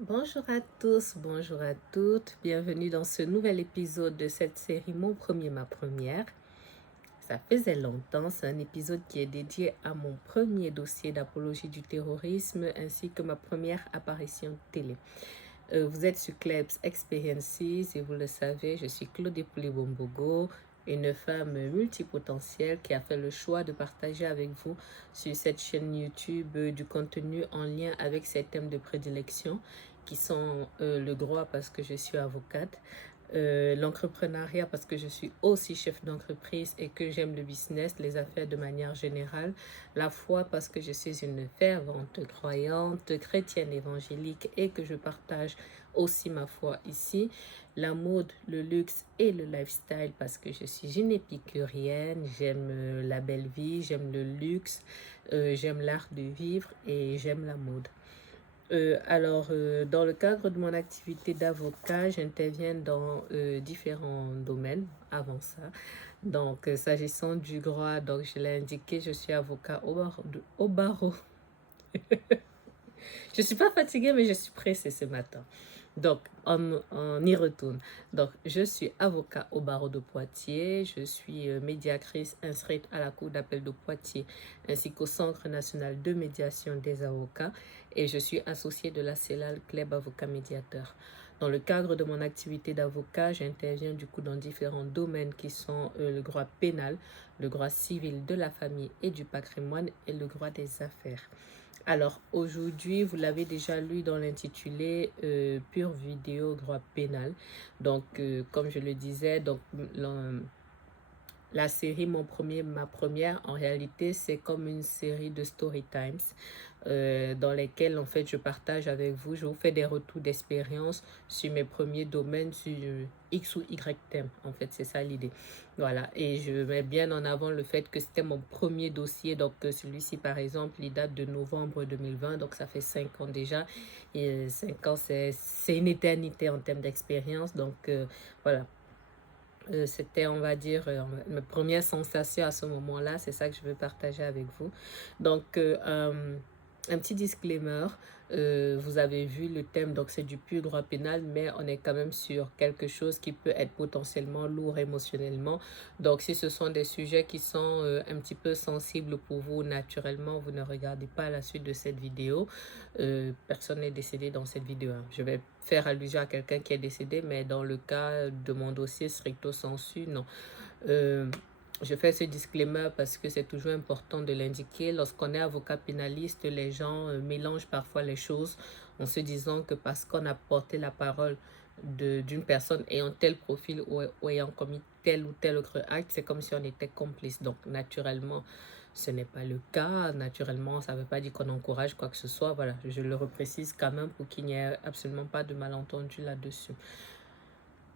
Bonjour à tous, bonjour à toutes, bienvenue dans ce nouvel épisode de cette série Mon premier, ma première. Ça faisait longtemps, c'est un épisode qui est dédié à mon premier dossier d'apologie du terrorisme ainsi que ma première apparition télé. Vous êtes sur Klebs Experiences et vous le savez, je suis Claudie Pouliboumbogo, une femme multipotentielle qui a fait le choix de partager avec vous sur cette chaîne YouTube du contenu en lien avec ses thèmes de prédilection qui sont le droit parce que je suis avocate, l'entrepreneuriat parce que je suis aussi chef d'entreprise et que j'aime le business, les affaires de manière générale, la foi parce que je suis une fervente croyante chrétienne évangélique et que je partage aussi ma foi ici, la mode, le luxe et le lifestyle parce que je suis une épicurienne, j'aime la belle vie, j'aime le luxe, j'aime l'art de vivre et j'aime la mode. Dans le cadre de mon activité d'avocat, j'interviens dans différents domaines avant ça. Donc, s'agissant du droit, donc je l'ai indiqué, je suis avocat au barreau. Je ne suis pas fatiguée, mais je suis pressée ce matin. Donc, on y retourne. Donc, je suis avocat au barreau de Poitiers. Je suis médiatrice inscrite à la Cour d'appel de Poitiers ainsi qu'au Centre national de médiation des avocats. Et je suis associée de la CELAL Club Avocat Médiateur. Dans le cadre de mon activité d'avocat, j'interviens du coup dans différents domaines qui sont le droit pénal, le droit civil de la famille et du patrimoine et le droit des affaires. Alors aujourd'hui, vous l'avez déjà lu dans l'intitulé Pure vidéo droit pénal. Donc, comme je le disais, donc la série Mon premier, ma première, en réalité, c'est comme une série de story times dans lesquelles, en fait, je partage avec vous, je vous fais des retours d'expérience sur mes premiers domaines, sur X ou Y thème. En fait, c'est ça l'idée. Voilà, et je mets bien en avant le fait que c'était mon premier dossier. Donc, celui-ci, par exemple, il date de novembre 2020, donc ça fait 5 ans déjà. Et 5 ans, c'est une éternité en termes d'expérience. Donc, voilà. C'était, on va dire, mes premières sensations à ce moment-là. C'est ça que je veux partager avec vous. Donc, un petit disclaimer. Vous avez vu le thème, donc c'est du pur droit pénal, mais on est quand même sur quelque chose qui peut être potentiellement lourd émotionnellement. Donc, si ce sont des sujets qui sont un petit peu sensibles pour vous, naturellement, vous ne regardez pas la suite de cette vidéo. Personne n'est décédé dans cette vidéo, hein. Je vais faire allusion à quelqu'un qui est décédé, mais dans le cas de mon dossier stricto sensu, non. Euh, je fais ce disclaimer parce que c'est toujours important de l'indiquer. Lorsqu'on est avocat pénaliste, les gens mélangent parfois les choses en se disant que parce qu'on a porté la parole d'une personne ayant tel profil ou ayant commis tel ou tel autre acte, c'est comme si on était complice. Donc, naturellement, ce n'est pas le cas. Naturellement, ça ne veut pas dire qu'on encourage quoi que ce soit. Voilà, je le reprécise quand même pour qu'il n'y ait absolument pas de malentendu là-dessus.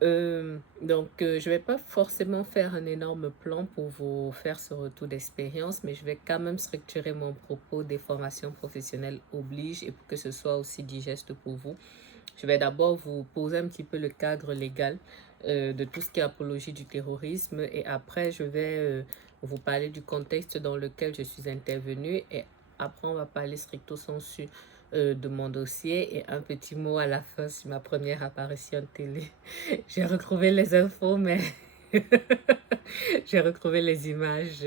Je vais pas forcément faire un énorme plan pour vous faire ce retour d'expérience, mais je vais quand même structurer mon propos des formations professionnelles oblige et pour que ce soit aussi digeste pour vous. Je vais d'abord vous poser un petit peu le cadre légal de tout ce qui est apologie du terrorisme et après je vais vous parler du contexte dans lequel je suis intervenue et après on va parler stricto sensu de mon dossier et un petit mot à la fin sur ma première apparition télé. J'ai retrouvé les infos mais j'ai retrouvé les images.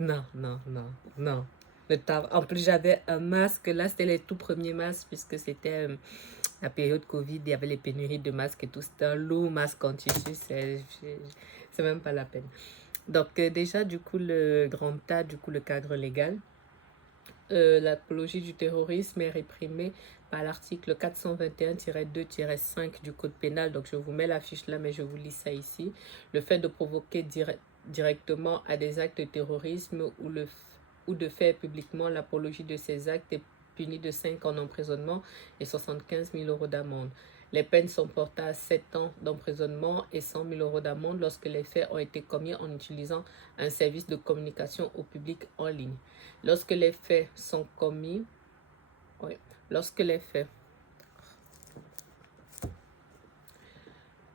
Non, non, non, non. En plus, j'avais un masque. Là, c'était les tout premiers masques puisque c'était la période Covid. Il y avait les pénuries de masques et tout. C'était un lourd masque en tissu. C'est même pas la peine. Donc, déjà, du coup, le grand tas, du coup, le cadre légal. L'apologie du terrorisme est réprimée par l'article 421-2-5 du Code pénal. Donc, je vous mets la fiche là, mais je vous lis ça ici. Le fait de provoquer directement à des actes de terrorisme ou de faire publiquement l'apologie de ces actes est puni de 5 ans d'emprisonnement et 75 000 euros d'amende. Les peines sont portées à 7 ans d'emprisonnement et 100 000 euros d'amende lorsque les faits ont été commis en utilisant un service de communication au public en ligne. Lorsque les faits sont commis, oui, lorsque les faits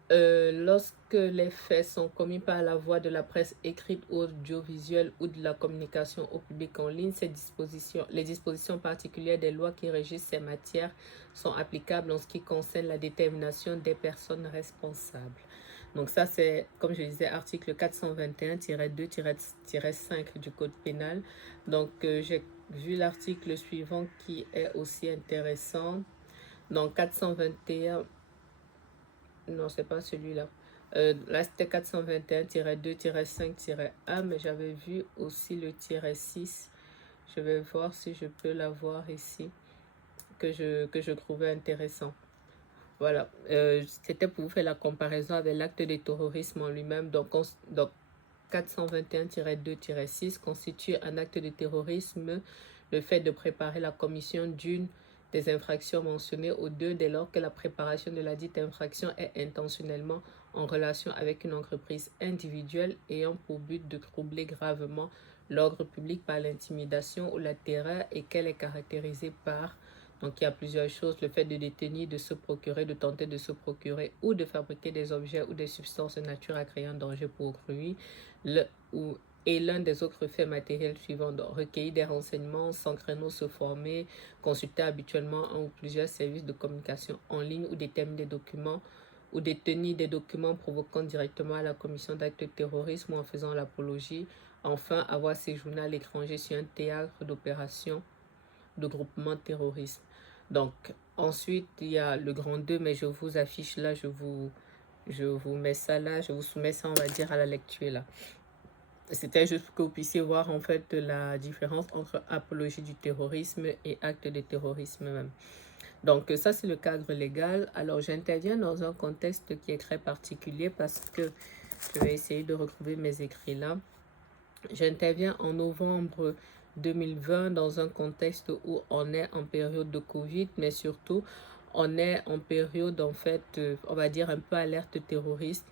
Lorsque les faits sont commis par la voie de la presse écrite ou audiovisuelle ou de la communication au public en ligne, les dispositions particulières des lois qui régissent ces matières sont applicables en ce qui concerne la détermination des personnes responsables. Donc ça, c'est, comme je disais, article 421-2-5 du Code pénal. Donc, j'ai vu l'article suivant qui est aussi intéressant. Donc, 421... Non, c'est pas celui-là. Là, c'était 421-2-5-1, mais j'avais vu aussi le tiret 6. Je vais voir si je peux l'avoir ici, que je trouvais intéressant. Voilà, c'était pour vous faire la comparaison avec l'acte de terrorisme en lui-même. Donc 421-2-6 constitue un acte de terrorisme le fait de préparer la commission d'une des infractions mentionnées aux deux dès lors que la préparation de la dite infraction est intentionnellement en relation avec une entreprise individuelle ayant pour but de troubler gravement l'ordre public par l'intimidation ou la terreur et qu'elle est caractérisée par... Donc, il y a plusieurs choses. Le fait de détenir, de se procurer, de tenter de se procurer ou de fabriquer des objets ou des substances de nature à créer un danger pour autrui. Et l'un des autres faits matériels suivants. Donc, recueillir des renseignements, s'entraîner, se former, consulter habituellement un ou plusieurs services de communication en ligne ou déterminer des documents ou détenir des documents provoquant directement à la commission d'actes de terrorisme ou en faisant l'apologie. Enfin, avoir séjourné à l'étranger sur un théâtre d'opération de groupement terroriste. Donc, ensuite, il y a le grand 2, mais je vous affiche là, je vous mets ça là, je vous soumets ça, on va dire, à la lecture là. C'était juste pour que vous puissiez voir en fait la différence entre apologie du terrorisme et acte de terrorisme même. Donc, ça, c'est le cadre légal. Alors, j'interviens dans un contexte qui est très particulier parce que je vais essayer de retrouver mes écrits là. J'interviens en novembre 2020 dans un contexte où on est en période de Covid, mais surtout on est en période en fait, on va dire un peu alerte terroriste,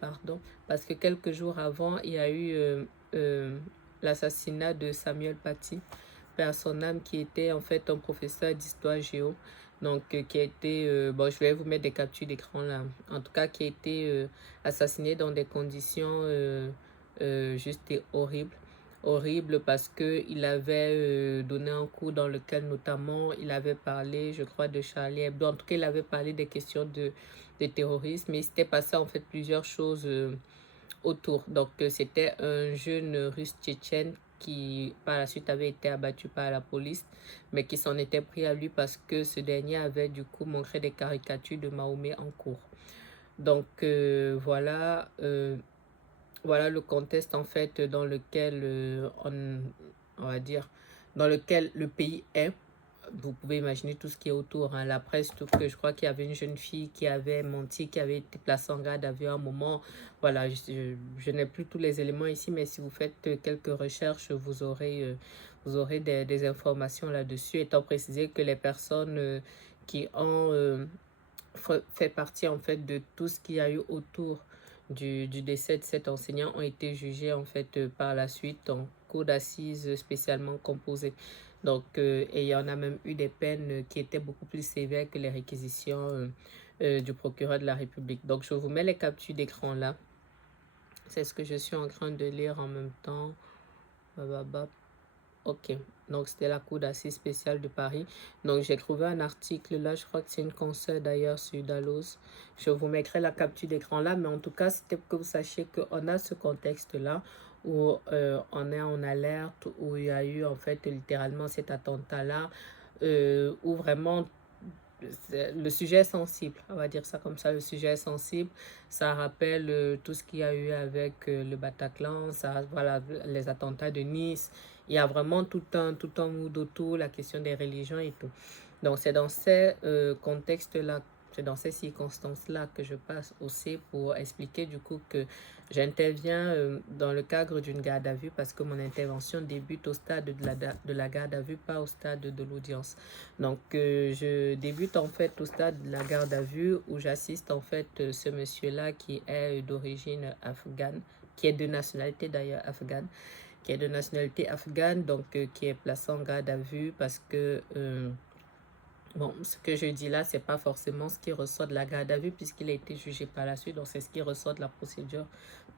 pardon, parce que quelques jours avant, il y a eu l'assassinat de Samuel Paty, père son âme, qui était en fait un professeur d'histoire géo. Donc, qui a été, bon, je vais vous mettre des captures d'écran là, en tout cas, qui a été assassiné dans des conditions juste horribles. Horrible parce qu'il avait donné un coup dans lequel notamment il avait parlé, je crois, de Charlie Hebdo. En tout cas, il avait parlé des questions de terrorisme, mais il s'était passé en fait plusieurs choses autour. Donc, c'était un jeune russe tchétchène qui par la suite avait été abattu par la police, mais qui s'en était pris à lui parce que ce dernier avait du coup montré des caricatures de Mahomet en cours. Donc voilà le contexte en fait dans lequel on va dire, dans lequel le pays est. Vous pouvez imaginer tout ce qui est autour, hein. La presse, tout que je crois qu'il y avait une jeune fille qui avait menti, qui avait été placée en garde à vue à un moment. Voilà, je n'ai plus tous les éléments ici, mais si vous faites quelques recherches, vous aurez des informations là-dessus, étant précisé que les personnes qui ont fait partie en fait de tout ce qu'il y a eu autour du décès de cet enseignant ont été jugés en fait par la suite en cour d'assises spécialement composée. Donc, et il y en a même eu des peines qui étaient beaucoup plus sévères que les réquisitions du procureur de la République. Donc, je vous mets les captures d'écran là. C'est ce que je suis en train de lire en même temps. Ok, donc c'était la cour d'assises spéciale de Paris. Donc j'ai trouvé un article là, je crois que c'est une consoeur d'ailleurs sur Dalloz. Je vous mettrai la capture d'écran là, mais en tout cas c'était pour que vous sachiez qu'on a ce contexte là où on est en alerte, où il y a eu en fait littéralement cet attentat là, où vraiment le sujet est sensible, on va dire ça comme ça, le sujet est sensible. Ça rappelle tout ce qu'il y a eu avec le Bataclan, ça, voilà, les attentats de Nice. Il y a vraiment tout un mood autour, la question des religions et tout. Donc c'est dans ces contextes-là, c'est dans ces circonstances-là que je passe aussi pour expliquer du coup que j'interviens dans le cadre d'une garde à vue parce que mon intervention débute au stade de la garde à vue, pas au stade de l'audience. Donc, je débute en fait au stade de la garde à vue où j'assiste en fait ce monsieur-là qui est d'origine afghane, qui est de nationalité d'ailleurs afghane, qui est de nationalité afghane, donc qui est placé en garde à vue parce que Bon, ce que je dis là, c'est pas forcément ce qui ressort de la garde à vue puisqu'il a été jugé par la suite. Donc, c'est ce qui ressort de la procédure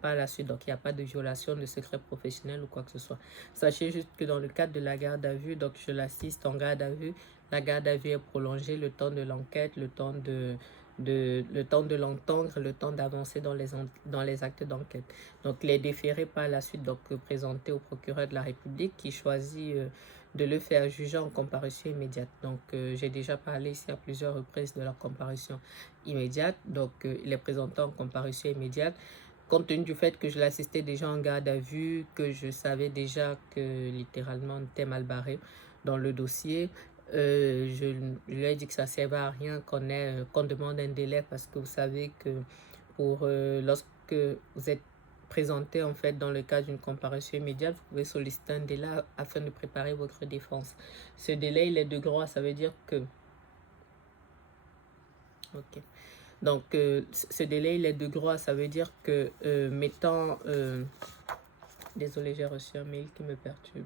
par la suite. Donc, il n'y a pas de violation de secret professionnel ou quoi que ce soit. Sachez juste que dans le cadre de la garde à vue, donc je l'assiste en garde à vue. La garde à vue est prolongée le temps de l'enquête, le temps de l'entendre, le temps d'avancer dans les actes d'enquête. Donc, les déférés par la suite, donc présentés au procureur de la République qui choisit de le faire juger en comparution immédiate. Donc, j'ai déjà parlé ici à plusieurs reprises de la comparution immédiate. Donc, il est présenté en comparution immédiate. Compte tenu du fait que je l'assistais déjà en garde à vue, que je savais déjà que littéralement on était mal barré dans le dossier, je lui ai dit que ça ne servait à rien qu'on demande un délai parce que vous savez que lorsque vous êtes présenté en fait dans le cadre d'une comparution immédiate, vous pouvez solliciter un délai afin de préparer votre défense. Ce délai, il est de droit, ça veut dire que... Ok. Donc, ce délai, il est de droit, ça veut dire que mettant... désolé, j'ai reçu un mail qui me perturbe.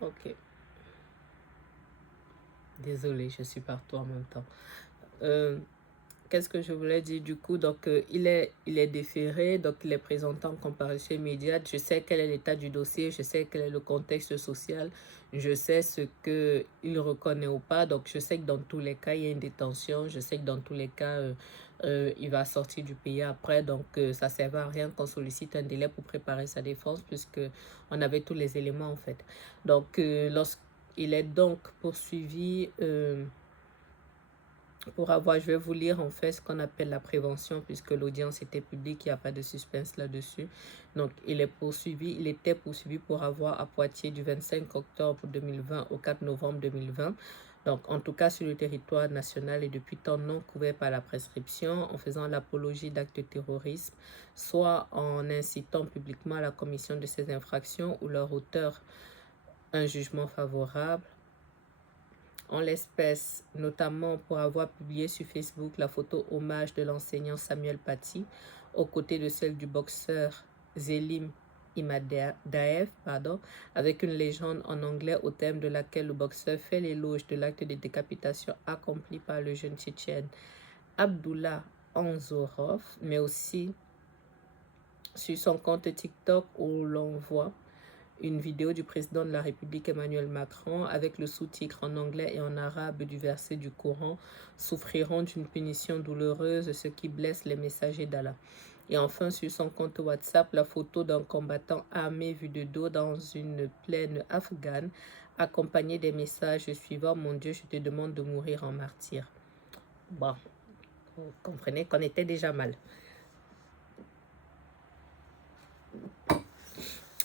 Ok. Désolé, je suis partout en même temps. Qu'est-ce que je voulais dire du coup? Donc, il est déféré, donc il est présenté en comparution immédiate. Je sais quel est l'état du dossier, je sais quel est le contexte social, je sais ce qu'il reconnaît ou pas. Donc, je sais que dans tous les cas, il y a une détention. Je sais que dans tous les cas, il va sortir du pays après. Donc, ça ne sert à rien qu'on sollicite un délai pour préparer sa défense puisque on avait tous les éléments en fait. Donc, lorsqu'il est donc poursuivi... pour avoir, je vais vous lire en fait ce qu'on appelle la prévention puisque l'audience était publique, il n'y a pas de suspense là-dessus. Donc, il était poursuivi pour avoir à Poitiers du 25 octobre 2020 au 4 novembre 2020. Donc, en tout cas, sur le territoire national et depuis temps non couvert par la prescription, en faisant l'apologie d'actes de terrorisme, soit en incitant publiquement à la commission de ces infractions ou leur auteur un jugement favorable, en l'espèce, notamment pour avoir publié sur Facebook la photo hommage de l'enseignant Samuel Paty, aux côtés de celle du boxeur Zelim Imadaev, avec une légende en anglais au thème de laquelle le boxeur fait l'éloge de l'acte de décapitation accompli par le jeune Tchétchène Abdullah Anzorov, mais aussi sur son compte TikTok où l'on voit une vidéo du président de la République Emmanuel Macron avec le sous-titre en anglais et en arabe du verset du Coran « Souffriront d'une punition douloureuse, ce qui blesse les messagers d'Allah ». Et enfin, sur son compte WhatsApp, la photo d'un combattant armé vu de dos dans une plaine afghane, accompagné des messages suivants « Mon Dieu, je te demande de mourir en martyr ». Bon, vous comprenez qu'on était déjà mal.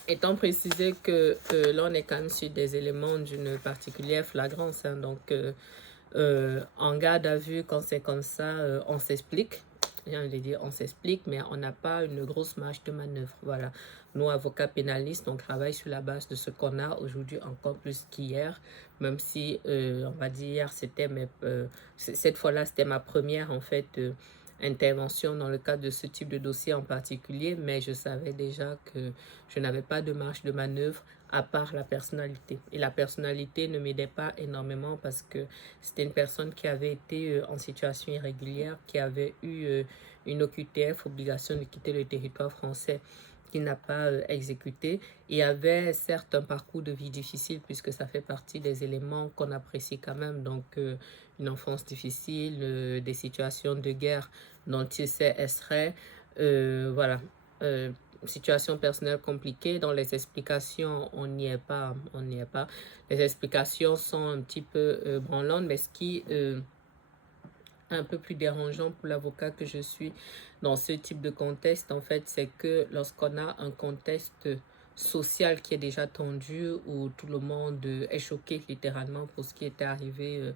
Étant précisé que là, on est quand même sur des éléments d'une particulière flagrance. Hein, donc, en garde à vue, quand c'est comme ça, on s'explique. J'ai envie de dire, on s'explique, mais on n'a pas une grosse marge de manœuvre. Voilà. Nous, avocats pénalistes, on travaille sur la base de ce qu'on a aujourd'hui encore plus qu'hier. Même si, on va dire, cette fois-là, c'était ma première, en fait, intervention dans le cadre de ce type de dossier en particulier, mais je savais déjà que je n'avais pas de marge de manœuvre à part la personnalité. Et la personnalité ne m'aidait pas énormément parce que c'était une personne qui avait été en situation irrégulière, qui avait eu une OQTF, obligation de quitter le territoire français, qui n'a pas exécuté et avait certes un parcours de vie difficile puisque ça fait partie des éléments qu'on apprécie quand même. Donc, une enfance difficile, des situations de guerre dont il s'est extrait, voilà, situation personnelle compliquée. Dans les explications, on n'y est pas, Les explications sont un petit peu branlantes, mais ce qui est un peu plus dérangeant pour l'avocat que je suis dans ce type de contexte, en fait, c'est que lorsqu'on a un contexte social qui est déjà tendu, où tout le monde est choqué littéralement pour ce qui était arrivé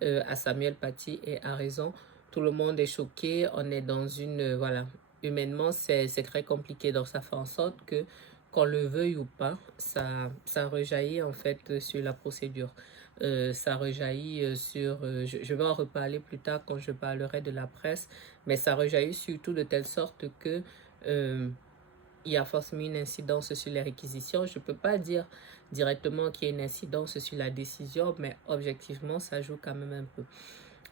à Samuel Paty et à raison, tout le monde est choqué, on est dans une, voilà, humainement, c'est très compliqué. Donc, ça fait en sorte que, qu'on le veuille ou pas, ça rejaillit en fait sur la procédure. Ça rejaillit sur... je vais en reparler plus tard quand je parlerai de la presse, mais ça rejaillit surtout de telle sorte que il y a forcément une incidence sur les réquisitions. Je ne peux pas dire directement qu'il y a une incidence sur la décision, mais objectivement, ça joue quand même un peu.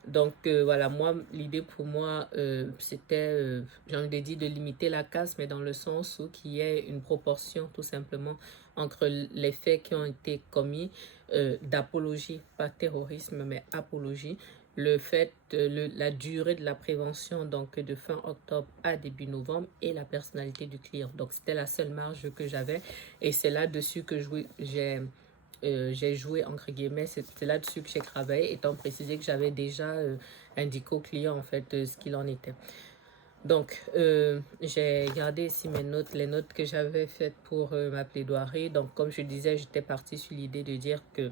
Donc voilà, moi, l'idée pour moi, c'était, j'ai envie de dire, de limiter la casse, mais dans le sens où qu'il y ait une proportion tout simplement entre les faits qui ont été commis d'apologie, pas terrorisme, mais apologie, le fait, la durée de la prévention, donc de fin octobre à début novembre, et la personnalité du client. Donc c'était la seule marge que j'avais, et c'est là-dessus que j'ai joué entre guillemets, c'est là-dessus que j'ai travaillé, étant précisé que j'avais déjà indiqué au client en fait ce qu'il en était. Donc, j'ai gardé ici mes notes, les notes que j'avais faites pour ma plaidoirie. Donc, comme je disais, j'étais partie sur l'idée de dire que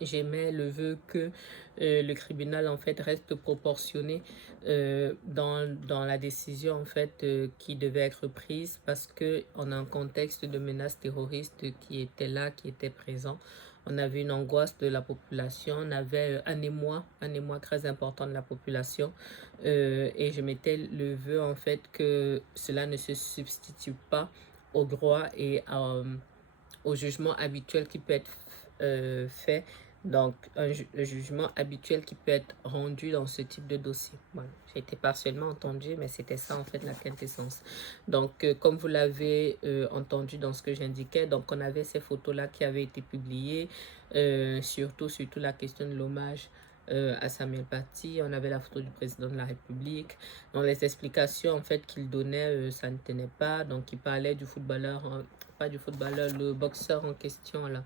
j'émets le vœu que le tribunal en fait reste proportionné dans la décision en fait qui devait être prise, parce que on a un contexte de menace terroriste qui était là, qui était présent. On avait une angoisse de la population, on avait un émoi très important de la population, et je mettais le vœu en fait que cela ne se substitue pas au droit et au jugement habituel qui peut être fait, donc le jugement habituel qui peut être rendu dans ce type de dossier. Voilà. J'ai été partiellement entendue, mais c'était ça en fait la quintessence. Donc comme vous l'avez entendu dans ce que j'indiquais, donc on avait ces photos-là qui avaient été publiées, surtout la question de l'hommage à Samuel Paty. On avait la photo du président de la République. Dans les explications en fait qu'il donnait, ça ne tenait pas. Donc il parlait du footballeur, pas du footballeur, le boxeur en question là.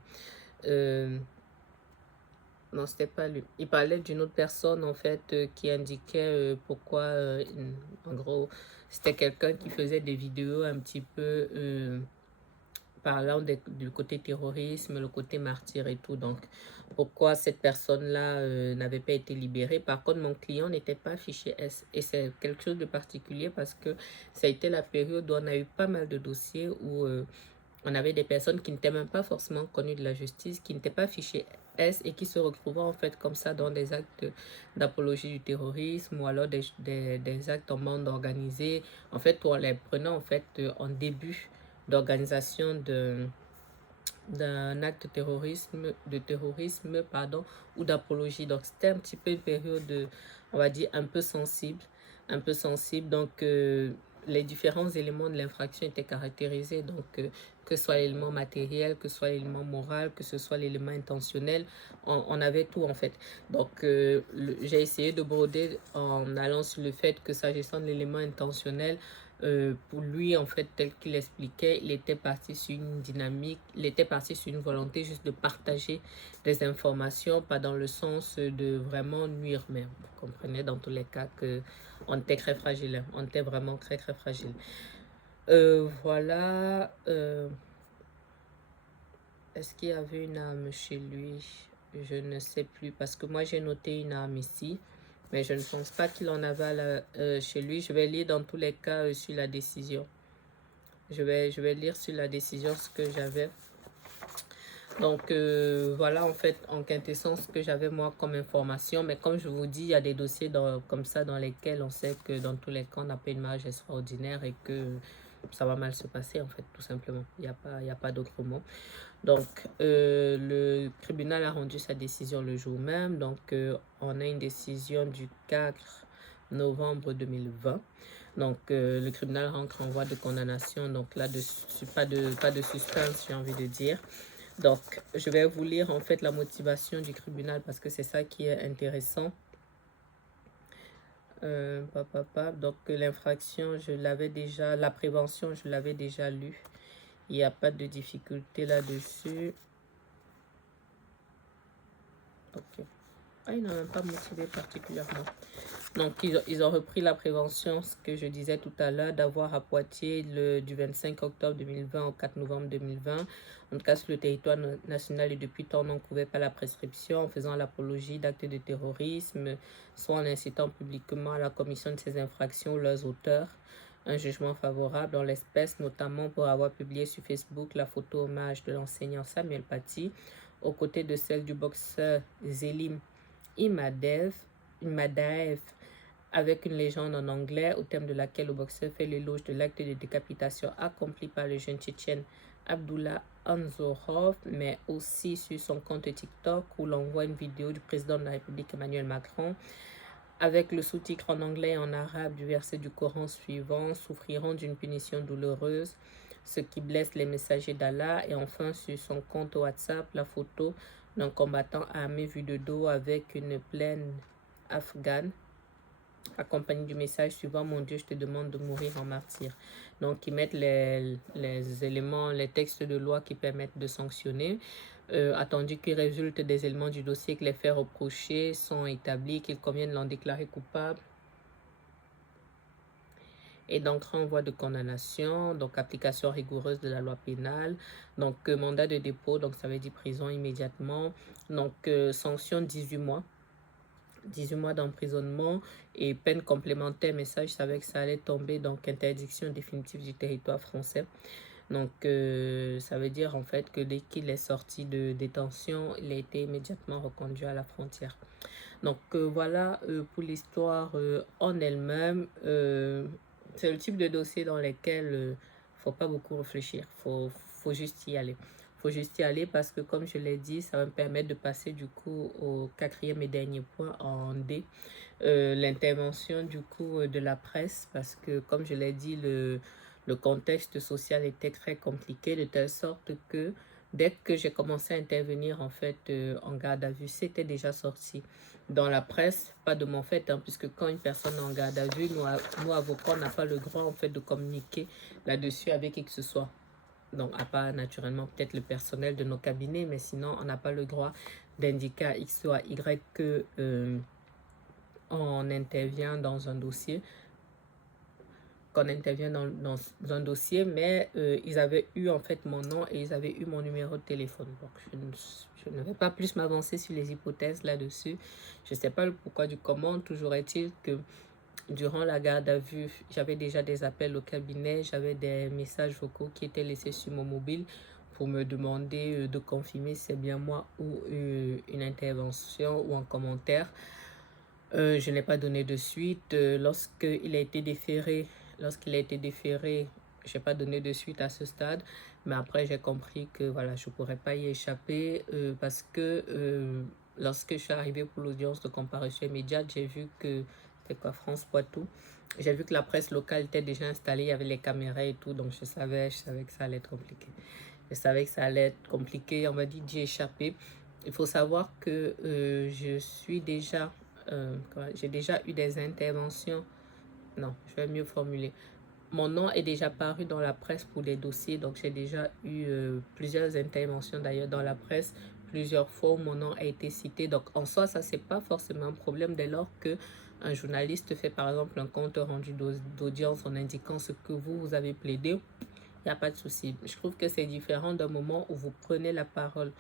Non, c'était pas lui. Il parlait d'une autre personne en fait qui indiquait pourquoi, en gros, c'était quelqu'un qui faisait des vidéos un petit peu parlant du côté terrorisme, le côté martyr et tout. Donc, pourquoi cette personne-là n'avait pas été libérée. Par contre, mon client n'était pas fiché S. Et c'est quelque chose de particulier parce que ça a été la période où on a eu pas mal de dossiers où on avait des personnes qui n'étaient même pas forcément connues de la justice, qui n'étaient pas fichées S et qui se retrouvaient en fait comme ça dans des actes d'apologie du terrorisme ou alors des actes en bande organisée. En fait, on les prenait en fait en début d'organisation d'un acte de terrorisme pardon, ou d'apologie. Donc c'était un petit peu une période, on va dire, un peu sensible. Donc les différents éléments de l'infraction étaient caractérisés. Donc que ce soit l'élément matériel, que ce soit l'élément moral, que ce soit l'élément intentionnel, on avait tout en fait. Donc j'ai essayé de broder en allant sur le fait que s'agissant de l'élément intentionnel, pour lui, en fait, tel qu'il expliquait, il était parti sur une dynamique, il était parti sur une volonté juste de partager des informations, pas dans le sens de vraiment nuire, mais vous comprenez dans tous les cas que on était très fragile, hein. On était vraiment très très fragile. Voilà. Est-ce qu'il y avait une arme chez lui? Je ne sais plus, parce que moi j'ai noté une arme ici, mais je ne pense pas qu'il en avait chez lui. Je vais lire dans tous les cas sur la décision. Je vais lire sur la décision ce que j'avais. Donc voilà en fait en quintessence ce que j'avais moi comme information. Mais comme je vous dis, il y a des dossiers comme ça dans lesquels on sait que dans tous les cas on n'a pas une marge extraordinaire et que ça va mal se passer en fait tout simplement. Il n'y a pas d'autre mot. Donc le tribunal a rendu sa décision le jour même. Donc on a une décision du 4 novembre 2020. Donc le tribunal rentre en voie de condamnation. Donc là, pas de suspense, j'ai envie de dire. Donc je vais vous lire en fait la motivation du tribunal parce que c'est ça qui est intéressant. Donc l'infraction, je l'avais déjà, la prévention, je l'avais déjà lu. Il n'y a pas de difficulté là-dessus. Ok. Ah, ils n'ont même pas motivé particulièrement. Donc, ils ont repris la prévention, ce que je disais tout à l'heure, d'avoir à Poitiers du 25 octobre 2020 au 4 novembre 2020. En tout cas, sur le territoire national et depuis temps non couvert par la prescription, en faisant l'apologie d'actes de terrorisme, soit en incitant publiquement à la commission de ces infractions leurs auteurs, un jugement favorable en l'espèce, notamment pour avoir publié sur Facebook la photo hommage de l'enseignant Samuel Paty, aux côtés de celle du boxeur Zelim Imadaev, avec une légende en anglais au thème de laquelle le boxeur fait l'éloge de l'acte de décapitation accompli par le jeune Tchétchène Abdullah Anzorov, mais aussi sur son compte TikTok où l'on voit une vidéo du président de la République Emmanuel Macron avec le sous-titre en anglais et en arabe du verset du Coran suivant: souffriront d'une punition douloureuse, ce qui blesse les messagers d'Allah. Et enfin sur son compte WhatsApp, la photo d'un combattant armé vu de dos avec une plaine afghane, accompagné du message suivant: mon Dieu, je te demande de mourir en martyr. Donc ils mettent les éléments, les textes de loi qui permettent de sanctionner, attendu qu'il résulte des éléments du dossier que les faits reprochés sont établis, qu'il convient de l'en déclarer coupable et d'entrer en voie de condamnation, donc application rigoureuse de la loi pénale, donc mandat de dépôt, donc ça veut dire prison immédiatement, donc sanction 18 mois. 18 mois d'emprisonnement et peine complémentaire, mais ça je savais que ça allait tomber, donc interdiction définitive du territoire français. Donc ça veut dire en fait que dès qu'il est sorti de détention, il a été immédiatement reconduit à la frontière. Donc voilà pour l'histoire en elle-même. C'est le type de dossier dans lequel faut pas beaucoup réfléchir, faut juste y aller. Faut juste y aller parce que, comme je l'ai dit, ça va me permettre de passer du coup au quatrième et dernier point en D, l'intervention du coup de la presse, parce que, comme je l'ai dit, le contexte social était très compliqué, de telle sorte que dès que j'ai commencé à intervenir en fait en garde à vue, c'était déjà sorti dans la presse, pas de mon fait, hein, puisque quand une personne est en garde à vue, nous avocats, on n'a pas le droit en fait de communiquer là-dessus avec qui que ce soit. Donc, à part naturellement peut-être le personnel de nos cabinets, mais sinon, on n'a pas le droit d'indiquer à X ou à Y que on intervient dans un dossier, un dossier, mais ils avaient eu en fait mon nom et ils avaient eu mon numéro de téléphone. Donc, je ne vais pas plus m'avancer sur les hypothèses là-dessus. Je ne sais pas le pourquoi du comment. Toujours est-il que durant la garde à vue, j'avais déjà des appels au cabinet, j'avais des messages vocaux qui étaient laissés sur mon mobile pour me demander de confirmer si c'est bien moi ou une intervention ou un commentaire. Je n'ai pas donné de suite. Lorsqu'il a été déféré, je n'ai pas donné de suite à ce stade. Mais après, j'ai compris que voilà, je ne pourrais pas y échapper parce que lorsque je suis arrivée pour l'audience de comparution immédiate, j'ai vu que c'était quoi, France Poitou. J'ai vu que la presse locale était déjà installée, il y avait les caméras et tout, donc je savais que ça allait être compliqué. Je savais que ça allait être compliqué, on m'a dit d'y échapper. Il faut savoir que j'ai déjà eu des interventions. Non, je vais mieux formuler. Mon nom est déjà paru dans la presse pour des dossiers, donc j'ai déjà eu plusieurs interventions d'ailleurs dans la presse, plusieurs fois où mon nom a été cité. Donc en soi, ça c'est pas forcément un problème dès lors que un journaliste fait par exemple un compte rendu d'audience en indiquant ce que vous avez plaidé. Il n'y a pas de souci. Je trouve que c'est différent d'un moment où vous prenez la parole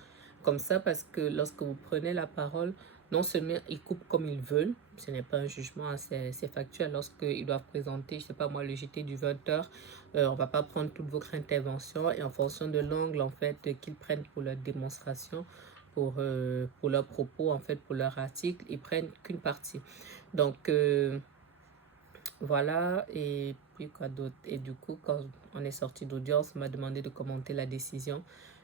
comme ça, parce que lorsque vous prenez la parole, non seulement ils coupent comme ils veulent, ce n'est pas un jugement, hein, c'est factuel. Lorsqu'ils doivent présenter, je ne sais pas moi, le JT du 20h, on ne va pas prendre toute votre intervention et en fonction de l'angle en fait qu'ils prennent pour leur démonstration, pour leurs propos, en fait, pour leur article, ils prennent qu'une partie. Donc, voilà, et puis quoi d'autre. Et du coup, quand on est sorti d'audience, on m'a demandé de commenter la décision.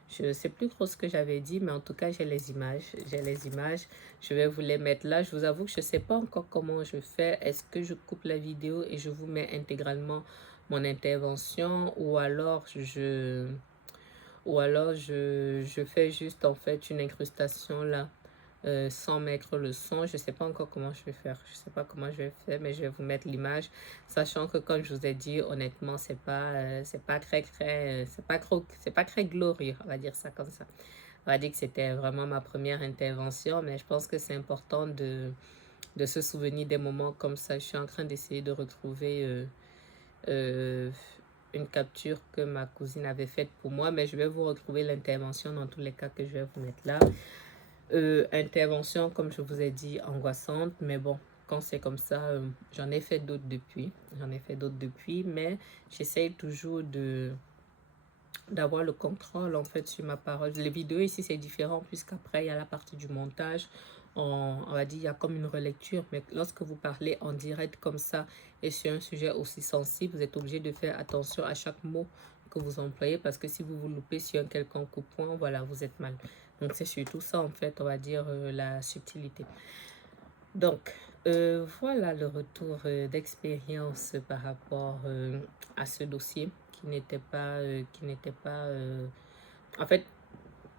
Je ne sais plus trop ce que j'avais dit, mais en tout cas, j'ai les images. J'ai les images. Je vais vous les mettre là. Je vous avoue que je ne sais pas encore comment je fais. Est-ce que je coupe la vidéo et je vous mets intégralement mon intervention, ou alors je fais juste en fait une incrustation là, sans mettre le son. Je sais pas encore comment je vais faire. Je sais pas comment je vais faire, mais je vais vous mettre l'image, sachant que comme je vous ai dit, honnêtement, c'est pas très glorieux, on va dire ça comme ça. On va dire que c'était vraiment ma première intervention, mais je pense que c'est important de se souvenir des moments comme ça. Je suis en train d'essayer de retrouver une capture que ma cousine avait faite pour moi, mais je vais vous retrouver l'intervention dans tous les cas que je vais vous mettre là. Intervention, comme je vous ai dit, angoissante, mais bon, quand c'est comme ça, j'en ai fait d'autres depuis, mais j'essaye toujours d'avoir le contrôle en fait sur ma parole. Les vidéos ici c'est différent puisqu'après il y a la partie du montage, on va dire il y a comme une relecture, mais lorsque vous parlez en direct comme ça et sur un sujet aussi sensible, vous êtes obligé de faire attention à chaque mot que vous employez, parce que si vous vous loupez sur un quelconque point, voilà, vous êtes mal. Donc c'est surtout ça en fait, on va dire la subtilité. Donc voilà le retour d'expérience par rapport à ce dossier qui n'était pas en fait,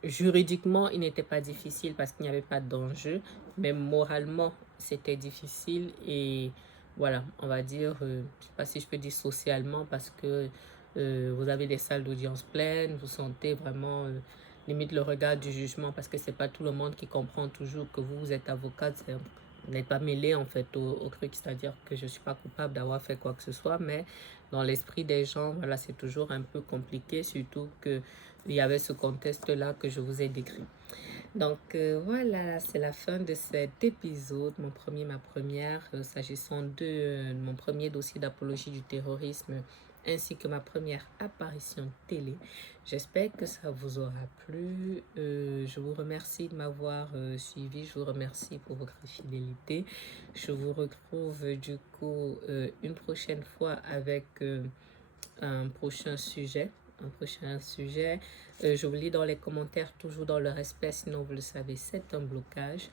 juridiquement il n'était pas difficile parce qu'il n'y avait pas d'enjeu, mais moralement c'était difficile. Et voilà, on va dire je ne sais pas si je peux dire socialement, parce que vous avez des salles d'audience pleines, vous sentez vraiment limite le regard du jugement, parce que c'est pas tout le monde qui comprend toujours que vous êtes avocate. Vous n'êtes pas mêlé en fait au truc, c'est-à-dire que je suis pas coupable d'avoir fait quoi que ce soit, mais dans l'esprit des gens, voilà, c'est toujours un peu compliqué, surtout que il y avait ce contexte-là que je vous ai décrit. Donc voilà, c'est la fin de cet épisode, ma première, s'agissant de mon premier dossier d'apologie du terrorisme, ainsi que ma première apparition télé. J'espère que ça vous aura plu. Je vous remercie de m'avoir suivi. Je vous remercie pour votre fidélité. Je vous retrouve du coup une prochaine fois avec un prochain sujet. Je vous lis dans les commentaires, toujours dans le respect, sinon vous le savez, c'est un blocage.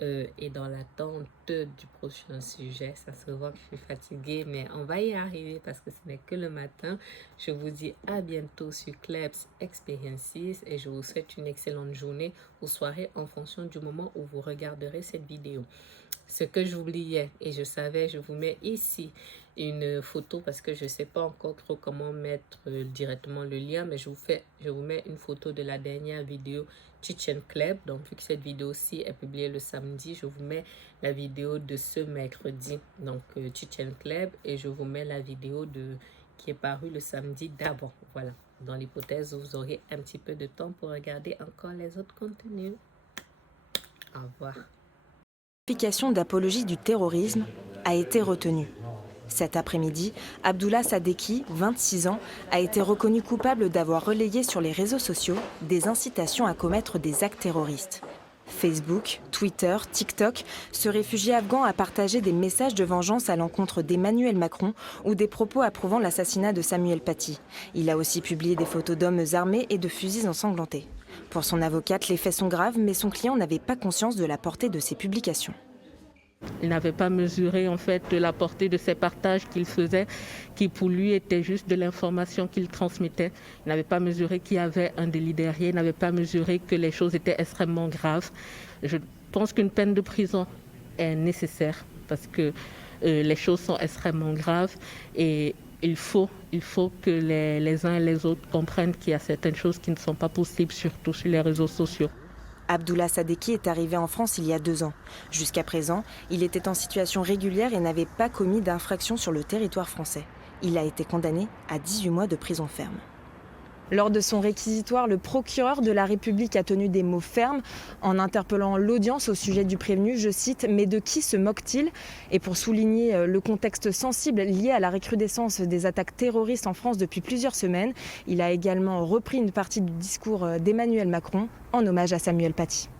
Et dans l'attente du prochain sujet, ça se voit que je suis fatiguée, mais on va y arriver parce que ce n'est que le matin. Je vous dis à bientôt sur Klebs Experiences et je vous souhaite une excellente journée ou soirée en fonction du moment où vous regarderez cette vidéo. Ce que j'oubliais, et je savais, je vous mets ici une photo parce que je ne sais pas encore trop comment mettre directement le lien, mais je vous mets une photo de la dernière vidéo Chichen Club. Donc vu que cette vidéo-ci est publiée le samedi, je vous mets la vidéo de ce mercredi, donc Chichen Club, et je vous mets la vidéo qui est parue le samedi d'avant. Voilà, dans l'hypothèse où vous aurez un petit peu de temps pour regarder encore les autres contenus. Au revoir. L'application d'apologie du terrorisme a été retenue. Cet après-midi, Abdullah Sadeki, 26 ans, a été reconnu coupable d'avoir relayé sur les réseaux sociaux des incitations à commettre des actes terroristes. Facebook, Twitter, TikTok, ce réfugié afghan a partagé des messages de vengeance à l'encontre d'Emmanuel Macron ou des propos approuvant l'assassinat de Samuel Paty. Il a aussi publié des photos d'hommes armés et de fusils ensanglantés. Pour son avocate, les faits sont graves, mais son client n'avait pas conscience de la portée de ces publications. Il n'avait pas mesuré en fait la portée de ces partages qu'il faisait, qui pour lui était juste de l'information qu'il transmettait. Il n'avait pas mesuré qu'il y avait un délit derrière, il n'avait pas mesuré que les choses étaient extrêmement graves. Je pense qu'une peine de prison est nécessaire parce que les choses sont extrêmement graves et il faut que les uns et les autres comprennent qu'il y a certaines choses qui ne sont pas possibles, surtout sur les réseaux sociaux. Abdullah Sadeki est arrivé en France il y a 2 ans. Jusqu'à présent, il était en situation régulière et n'avait pas commis d'infraction sur le territoire français. Il a été condamné à 18 mois de prison ferme. Lors de son réquisitoire, le procureur de la République a tenu des mots fermes en interpellant l'audience au sujet du prévenu, je cite, « Mais de qui se moque-t-il » Et pour souligner le contexte sensible lié à la recrudescence des attaques terroristes en France depuis plusieurs semaines, il a également repris une partie du discours d'Emmanuel Macron en hommage à Samuel Paty.